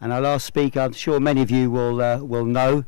And our last speaker, I'm sure many of you will know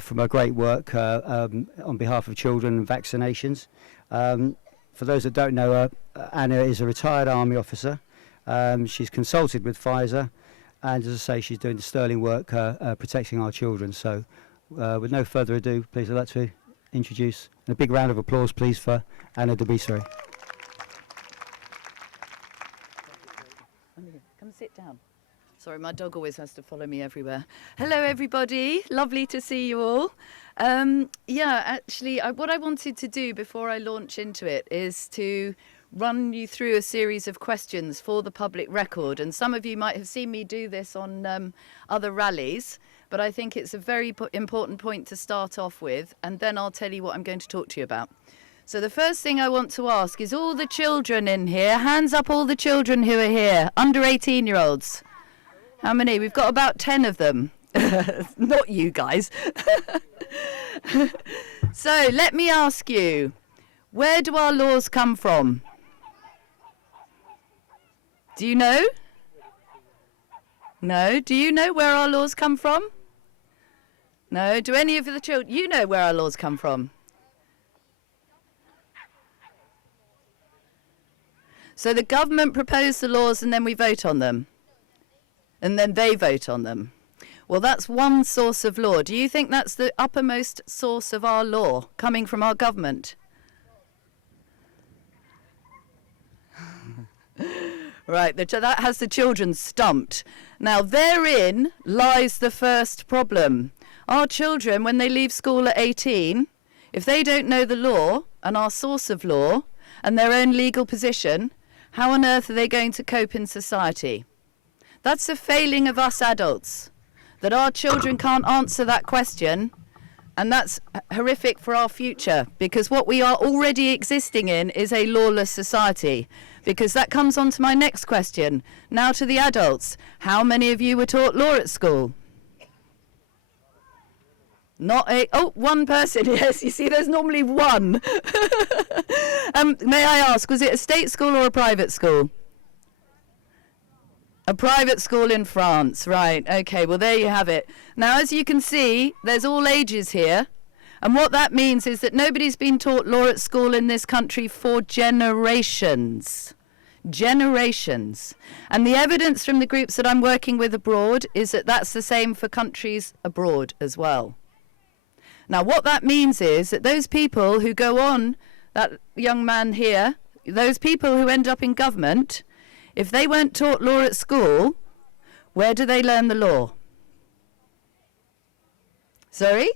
from her great work on behalf of children and vaccinations. For those that don't know her, Anna is a retired army officer. She's consulted with Pfizer, and as I say, she's doing the sterling work protecting our children. So with no further ado, please, I'd like to introduce, and a big round of applause, please, for Anna de Buisseret. Come sit down. Sorry, my dog always has to follow me everywhere. Hello, everybody. Lovely to see you all. Actually, what I wanted to do before I launch into it is to run you through a series of questions for the public record. And some of you might have seen me do this on other rallies, but I think it's a very important point to start off with, and then I'll tell you what I'm going to talk to you about. So the first thing I want to ask is all the children in here, hands up all the children who are here, under 18-year-olds. How many? We've got about 10 of them. Not you guys. So let me ask you, where do our laws come from? Do you know? No? Do you know where our laws come from? No? Do any of the children? You know where our laws come from? So the government propose the laws and then we vote on them. And then they vote on them. Well, that's one source of law. Do you think that's the uppermost source of our law, coming from our government? Right, that has the children stumped. Now, therein lies the first problem. Our children, when they leave school at 18, if they don't know the law and our source of law and their own legal position, how on earth are they going to cope in society? That's a failing of us adults, that our children can't answer that question, and that's horrific for our future, because what we are already existing in is a lawless society. Because that comes on to my next question. Now to the adults. How many of you were taught law at school? One person, yes. You see, there's normally one. May I ask, was it a state school or a private school? A private school in France, right. Okay, well, there you have it. Now, as you can see, there's all ages here. And what that means is that nobody's been taught law at school in this country for generations. Generations. And the evidence from the groups that I'm working with abroad is that that's the same for countries abroad as well. Now, what that means is that those people who go on, that young man here, those people who end up in government, if they weren't taught law at school, where do they learn the law? Sorry?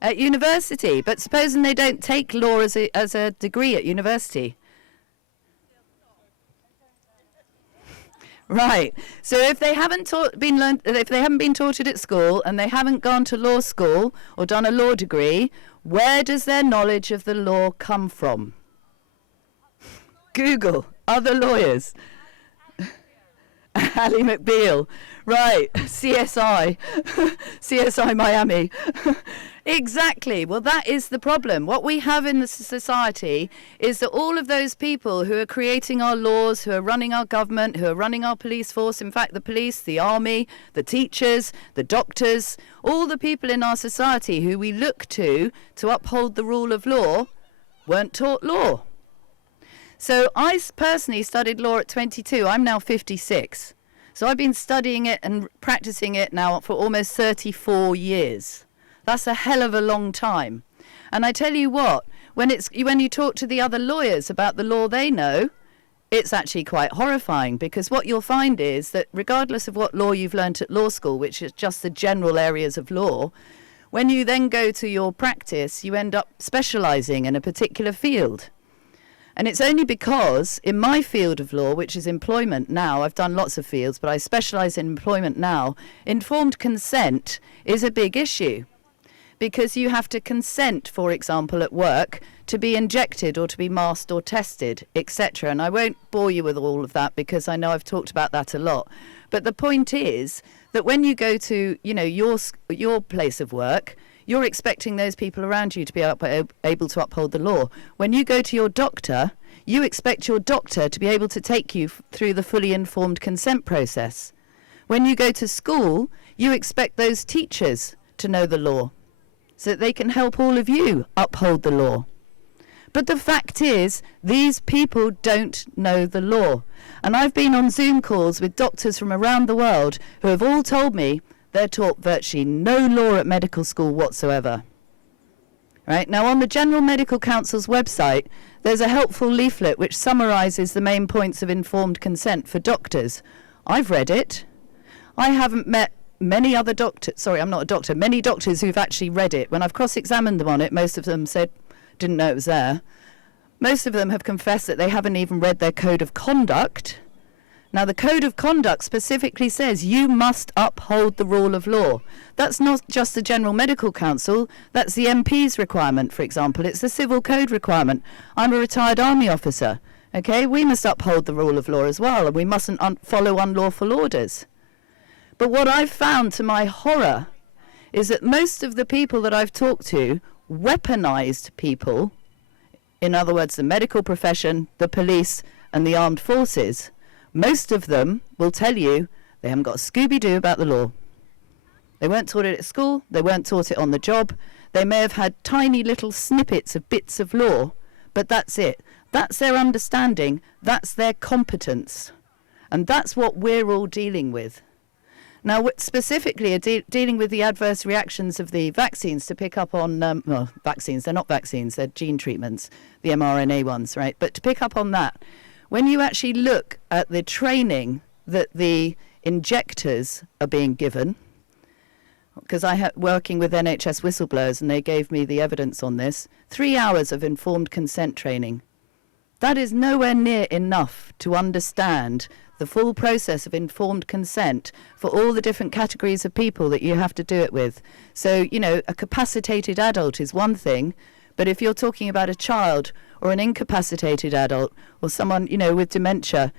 At university. But supposing they don't take law as a degree at university. Right. So if they haven't been taught it at school and they haven't gone to law school or done a law degree, where does their knowledge of the law come from? Google, other lawyers. Ally McBeal, right, CSI, CSI Miami. Exactly, well that is the problem. What we have in the society is that all of those people who are creating our laws, who are running our government, who are running our police force, in fact the police, the army, the teachers, the doctors, all the people in our society who we look to uphold the rule of law, weren't taught law. So I personally studied law at 22. I'm now 56. So I've been studying it and practicing it now for almost 34 years. That's a hell of a long time. And I tell you what, when you talk to the other lawyers about the law they know, it's actually quite horrifying, because what you'll find is that regardless of what law you've learnt at law school, which is just the general areas of law, when you then go to your practice, you end up specialising in a particular field. And it's only because in my field of law, which is employment now, I've done lots of fields, but I specialise in employment now, informed consent is a big issue. Because you have to consent, for example, at work, to be injected or to be masked or tested, etc. And I won't bore you with all of that because I know I've talked about that a lot. But the point is that when you go to, your place of work, you're expecting those people around you to be able to uphold the law. When you go to your doctor, you expect your doctor to be able to take you through the fully informed consent process. When you go to school, you expect those teachers to know the law so that they can help all of you uphold the law. But the fact is, these people don't know the law. And I've been on Zoom calls with doctors from around the world who have all told me they're taught virtually no law at medical school whatsoever. Right? Now, on the General Medical Council's website, there's a helpful leaflet which summarises the main points of informed consent for doctors. I've read it. I haven't met many other doctors, sorry, I'm not a doctor, many doctors who've actually read it. When I've cross-examined them on it, most of them said, didn't know it was there. Most of them have confessed that they haven't even read their code of conduct. Now, the code of conduct specifically says you must uphold the rule of law. That's not just the General Medical Council, that's the MP's requirement, for example. It's the civil code requirement. I'm a retired army officer, okay? We must uphold the rule of law as well, and we mustn't follow unlawful orders. But what I've found, to my horror, is that most of the people that I've talked to, weaponized people, in other words, the medical profession, the police, and the armed forces, most of them will tell you they haven't got a Scooby-Doo about the law. They weren't taught it at school, they weren't taught it on the job, they may have had tiny little snippets of bits of law, but that's it. That's their understanding, that's their competence. And that's what we're all dealing with. Now, specifically, dealing with the adverse reactions of the vaccines, to pick up on, well, vaccines, they're not vaccines, they're gene treatments, the mRNA ones, right? But to pick up on that, when you actually look at the training that the injectors are being given, because working with NHS whistleblowers and they gave me the evidence on this, 3 hours of informed consent training. That is nowhere near enough to understand the full process of informed consent for all the different categories of people that you have to do it with. So, you know, a capacitated adult is one thing, but if you're talking about a child or an incapacitated adult or someone, you know, with dementia,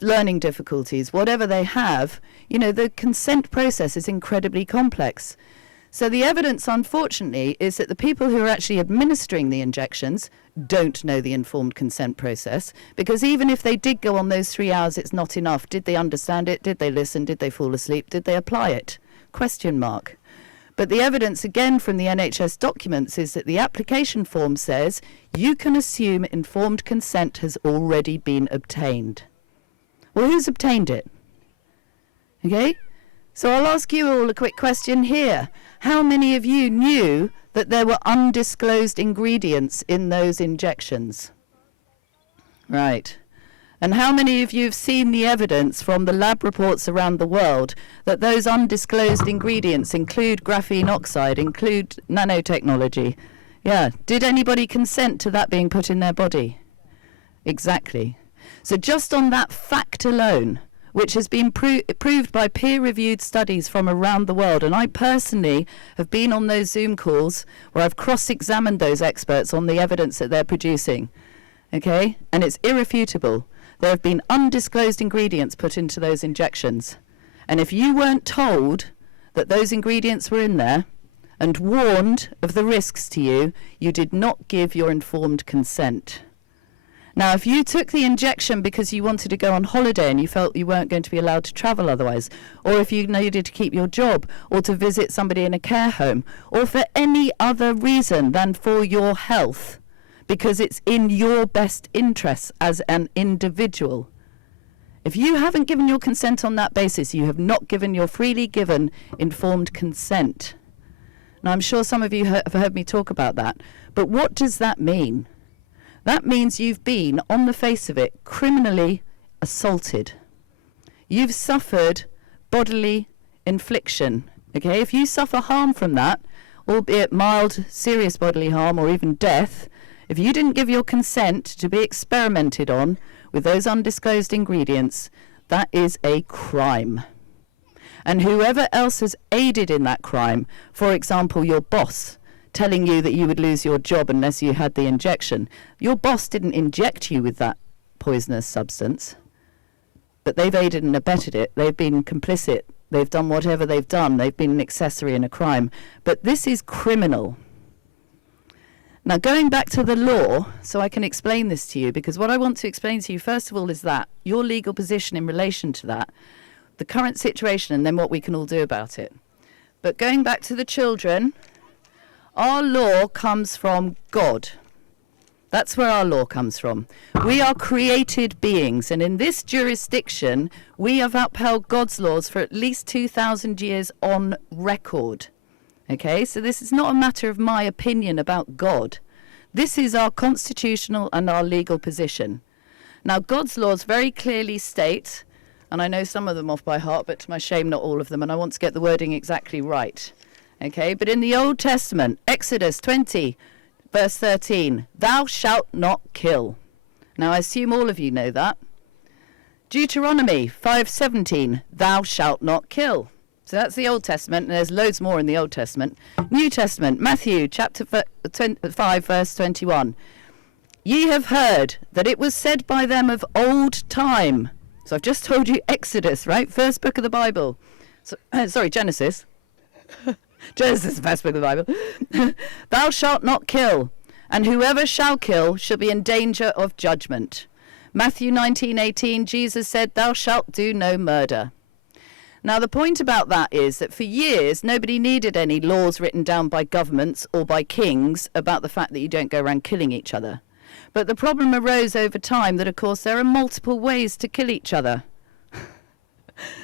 learning difficulties, whatever they have, you know, the consent process is incredibly complex. So the evidence, unfortunately, is that the people who are actually administering the injections don't know the informed consent process, because even if they did go on those 3 hours, it's not enough. Did they understand it? Did they listen? Did they fall asleep? Did they apply it? Question mark. But the evidence, again, from the NHS documents is that the application form says you can assume informed consent has already been obtained. Well, who's obtained it? Okay? So I'll ask you all a quick question here. How many of you knew that there were undisclosed ingredients in those injections? Right. And how many of you have seen the evidence from the lab reports around the world that those undisclosed ingredients include graphene oxide, include nanotechnology? Yeah. Did anybody consent to that being put in their body? Exactly. So just on that fact alone, which has been proved by peer-reviewed studies from around the world. And I personally have been on those Zoom calls where I've cross-examined those experts on the evidence that they're producing, okay? And it's irrefutable. There have been undisclosed ingredients put into those injections. And if you weren't told that those ingredients were in there and warned of the risks to you, you did not give your informed consent. Now, if you took the injection because you wanted to go on holiday and you felt you weren't going to be allowed to travel otherwise, or if you needed to keep your job, or to visit somebody in a care home, or for any other reason than for your health, because it's in your best interests as an individual, if you haven't given your consent on that basis, you have not given your freely given informed consent. Now, I'm sure some of you have heard me talk about that, but what does that mean? That means you've been, on the face of it, criminally assaulted. You've suffered bodily infliction, okay? If you suffer harm from that, albeit mild, serious bodily harm or even death, if you didn't give your consent to be experimented on with those undisclosed ingredients, that is a crime. And whoever else has aided in that crime, for example, your boss, telling you that you would lose your job unless you had the injection. Your boss didn't inject you with that poisonous substance, but they've aided and abetted it. They've been complicit. They've done whatever they've done. They've been an accessory in a crime. But this is criminal. Now, going back to the law, so I can explain this to you, because what I want to explain to you, first of all, is that your legal position in relation to that, the current situation, and then what we can all do about it. But going back to the children, our law comes from God. That's where our law comes from. We are created beings, and in this jurisdiction, we have upheld God's laws for at least 2,000 years on record. Okay, so this is not a matter of my opinion about God. This is our constitutional and our legal position. Now, God's laws very clearly state, and I know some of them off by heart, but to my shame, not all of them, and I want to get the wording exactly right. Okay, but in the Old Testament, Exodus 20, verse 13, thou shalt not kill. Now, I assume all of you know that. Deuteronomy 5:17, thou shalt not kill. So that's the Old Testament, and there's loads more in the Old Testament. New Testament, Matthew chapter 5, verse 21. Ye have heard that it was said by them of old time. So I've just told you Exodus, right? First book of the Bible. So, sorry, Genesis. Genesis is the first book of the Bible. Thou shalt not kill, and whoever shall kill shall be in danger of judgment. Matthew 19:18, Jesus said, thou shalt do no murder. Now, the point about that is that for years, nobody needed any laws written down by governments or by kings about the fact that you don't go around killing each other. But the problem arose over time that, of course, there are multiple ways to kill each other.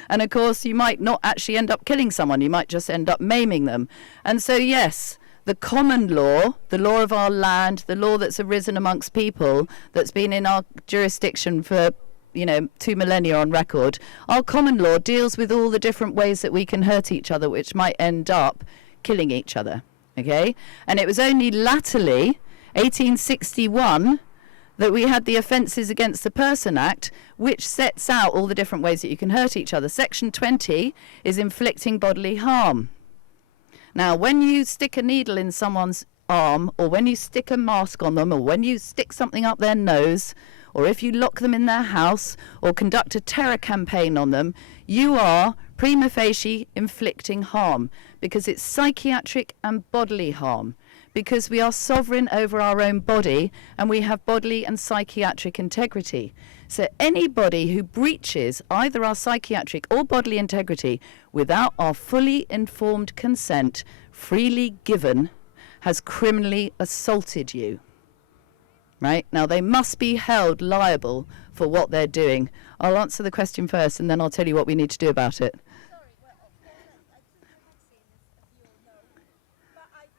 And, of course, you might not actually end up killing someone. You might just end up maiming them. And so, yes, the common law, the law of our land, the law that's arisen amongst people, that's been in our jurisdiction for 2 millennia on record, our common law deals with all the different ways that we can hurt each other, which might end up killing each other, okay? And it was only latterly, 1861, that we had the Offences Against the Person Act, which sets out all the different ways that you can hurt each other. Section 20 is inflicting bodily harm. Now, when you stick a needle in someone's arm, or when you stick a mask on them, or when you stick something up their nose, or if you lock them in their house or conduct a terror campaign on them, you are prima facie inflicting harm, because it's psychiatric and bodily harm, because we are sovereign over our own body and we have bodily and psychiatric integrity. So anybody who breaches either our psychiatric or bodily integrity without our fully informed consent, freely given, has criminally assaulted you. Right? Now, they must be held liable for what they're doing. I'll answer the question first, and then I'll tell you what we need to do about it. Sorry, well, of course, I think I have seen this, as you all know, but I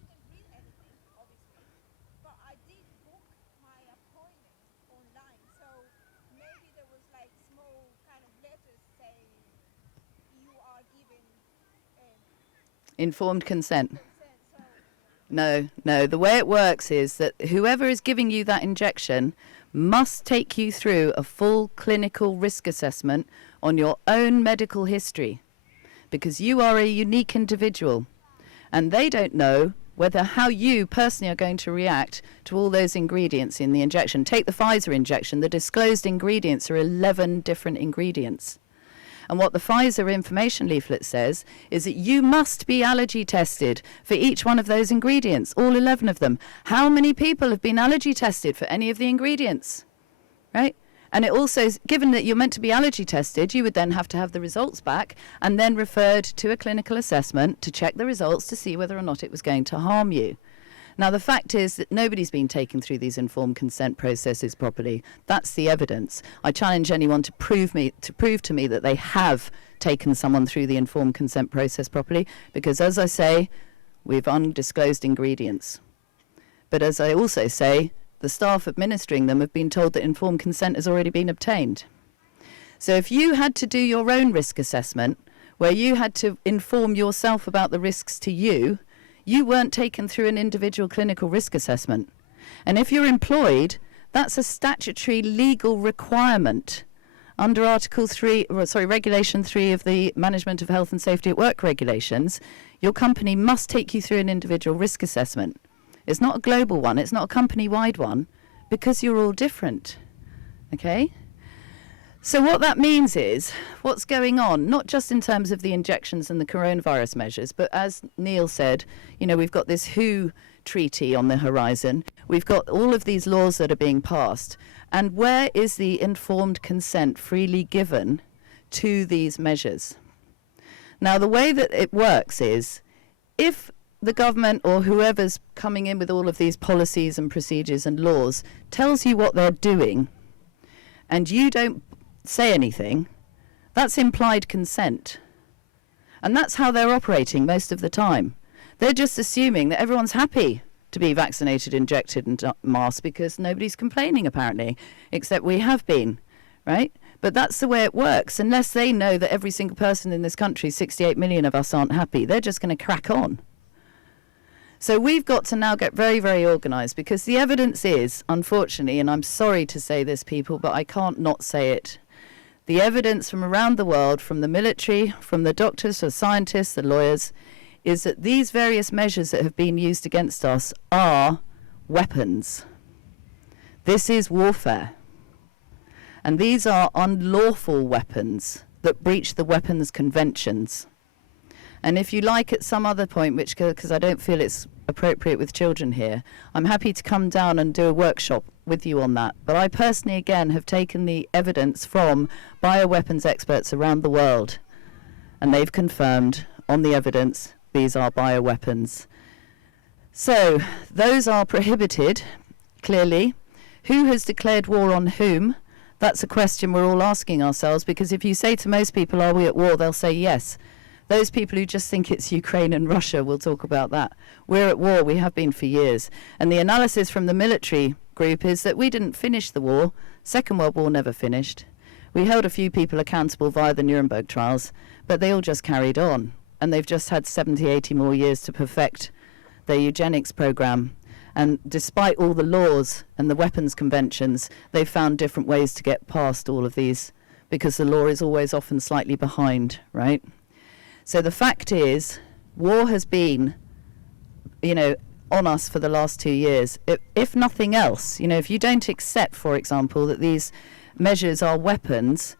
didn't read anything, obviously, but I did book my appointment online, so maybe there was like small kind of letters saying you are giving Informed consent. consent, so No. The way it works is that whoever is giving you that injection must take you through a full clinical risk assessment on your own medical history, because you are a unique individual and they don't know how you personally are going to react to all those ingredients in the injection. Take the Pfizer injection. The disclosed ingredients are 11 different ingredients. And what the Pfizer information leaflet says is that you must be allergy tested for each one of those ingredients, all 11 of them. How many people have been allergy tested for any of the ingredients? Right? And it also, given that you're meant to be allergy tested, you would then have to have the results back and then referred to a clinical assessment to check the results to see whether or not it was going to harm you. Now, the fact is that nobody's been taken through these informed consent processes properly. That's the evidence. I challenge anyone to prove to me that they have taken someone through the informed consent process properly, because, as I say, we've undisclosed ingredients. But as I also say, the staff administering them have been told that informed consent has already been obtained. So if you had to do your own risk assessment, where you had to inform yourself about the risks to you, you weren't taken through an individual clinical risk assessment. And if you're employed, that's a statutory legal requirement. Under Regulation 3 of the Management of Health and Safety at Work regulations, your company must take you through an individual risk assessment. It's not a global one, it's not a company-wide one, because you're all different. Okay? So what that means is what's going on, not just in terms of the injections and the coronavirus measures, but as Neil said, you know, we've got this WHO treaty on the horizon. We've got all of these laws that are being passed. And where is the informed consent freely given to these measures? Now, the way that it works is if the government or whoever's coming in with all of these policies and procedures and laws tells you what they're doing and you don't say anything, that's implied consent. And that's how they're operating most of the time. They're just assuming that everyone's happy to be vaccinated, injected and masked because nobody's complaining apparently, except we have been, right? But that's the way it works. Unless they know that every single person in this country, 68 million of us, aren't happy, they're just going to crack on. So we've got to now get very, very organised because the evidence is, unfortunately, and I'm sorry to say this, people, but I can't not say it, the evidence from around the world, from the military, from the doctors, the scientists, the lawyers, is that these various measures that have been used against us are weapons. This is warfare. And these are unlawful weapons that breach the weapons conventions. And if you like at some other point, which because I don't feel it's appropriate with children here, I'm happy to come down and do a workshop with you on that. But I personally, again, have taken the evidence from bioweapons experts around the world, and they've confirmed on the evidence these are bioweapons. So those are prohibited, clearly. Who has declared war on whom? That's a question we're all asking ourselves, because if you say to most people, are we at war, they'll say yes. Those people who just think it's Ukraine and Russia will talk about that. We're at war, we have been for years. And the analysis from the military group is that we didn't finish the war. Second World War never finished. We held a few people accountable via the Nuremberg trials, but they all just carried on. And they've just had 70, 80 more years to perfect their eugenics program. And despite all the laws and the weapons conventions, they've found different ways to get past all of these because the law is always often slightly behind, right? So the fact is, war has been, on us for the last 2 years. If nothing else, if you don't accept, for example, that these measures are weapons,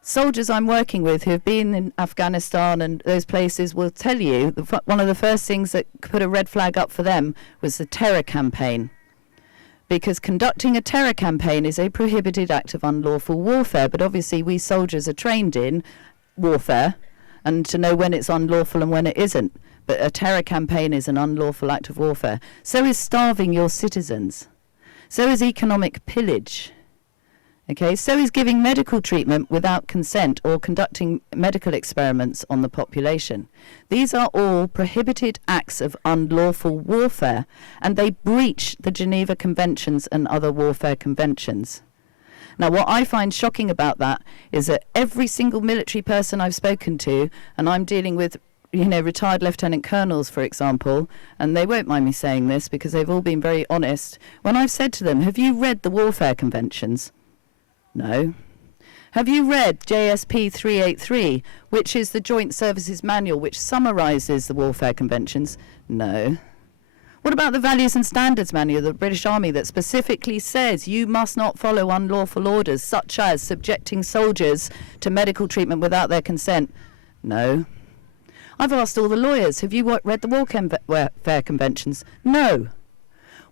soldiers I'm working with who have been in Afghanistan and those places will tell you one of the first things that put a red flag up for them was the terror campaign. Because conducting a terror campaign is a prohibited act of unlawful warfare, but obviously we soldiers are trained in warfare and to know when it's unlawful and when it isn't. But a terror campaign is an unlawful act of warfare. So is starving your citizens. So is economic pillage. Okay, so is giving medical treatment without consent or conducting medical experiments on the population. These are all prohibited acts of unlawful warfare, and they breach the Geneva Conventions and other warfare conventions. Now, what I find shocking about that is that every single military person I've spoken to, and I'm dealing with, retired lieutenant colonels, for example, and they won't mind me saying this because they've all been very honest. When I've said to them, have you read the warfare conventions? No. Have you read JSP 383, which is the Joint Services Manual, which summarises the warfare conventions? No. What about the Values and Standards Manual of the British Army that specifically says you must not follow unlawful orders, such as subjecting soldiers to medical treatment without their consent? No. I've asked all the lawyers, have you read the warfare conventions? No.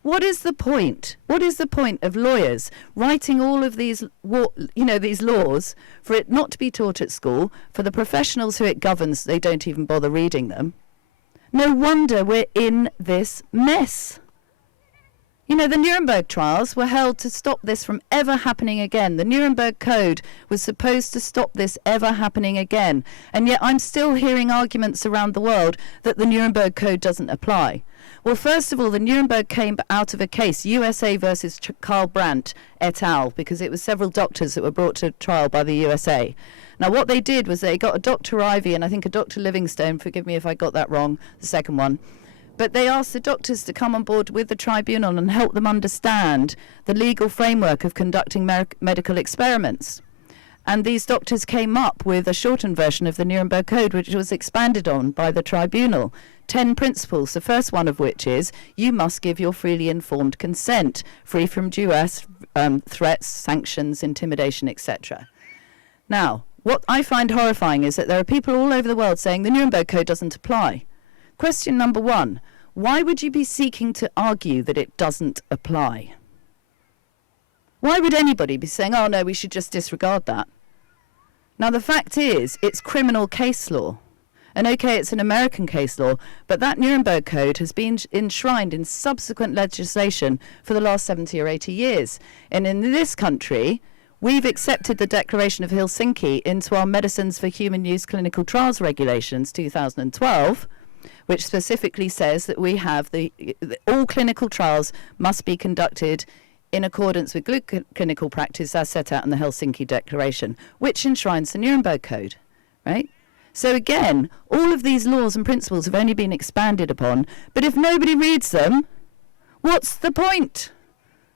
What is the point? What is the point of lawyers writing all of these, these laws for it not to be taught at school, for the professionals who it governs, they don't even bother reading them? No wonder we're in this mess. The Nuremberg trials were held to stop this from ever happening again. The Nuremberg Code was supposed to stop this ever happening again. And yet I'm still hearing arguments around the world that the Nuremberg Code doesn't apply. Well, first of all, the Nuremberg came out of a case, USA versus Karl Brandt et al., because it was several doctors that were brought to trial by the USA. Now, what they did was they got a Dr. Ivy and I think a Dr. Livingstone, forgive me if I got that wrong, the second one, but they asked the doctors to come on board with the tribunal and help them understand the legal framework of conducting medical experiments. And these doctors came up with a shortened version of the Nuremberg Code, which was expanded on by the tribunal. 10 principles, the first one of which is you must give your freely informed consent, free from duress, threats, sanctions, intimidation, etc. Now, what I find horrifying is that there are people all over the world saying the Nuremberg Code doesn't apply. Question number one, why would you be seeking to argue that it doesn't apply? Why would anybody be saying, oh no, we should just disregard that? Now, the fact is, it's criminal case law. And okay, it's an American case law, but that Nuremberg Code has been enshrined in subsequent legislation for the last 70 or 80 years. And in this country, we've accepted the Declaration of Helsinki into our Medicines for Human Use Clinical Trials Regulations 2012, which specifically says that we have all clinical trials must be conducted in accordance with good clinical practice as set out in the Helsinki Declaration, which enshrines the Nuremberg Code, right? So again, all of these laws and principles have only been expanded upon, but if nobody reads them, what's the point?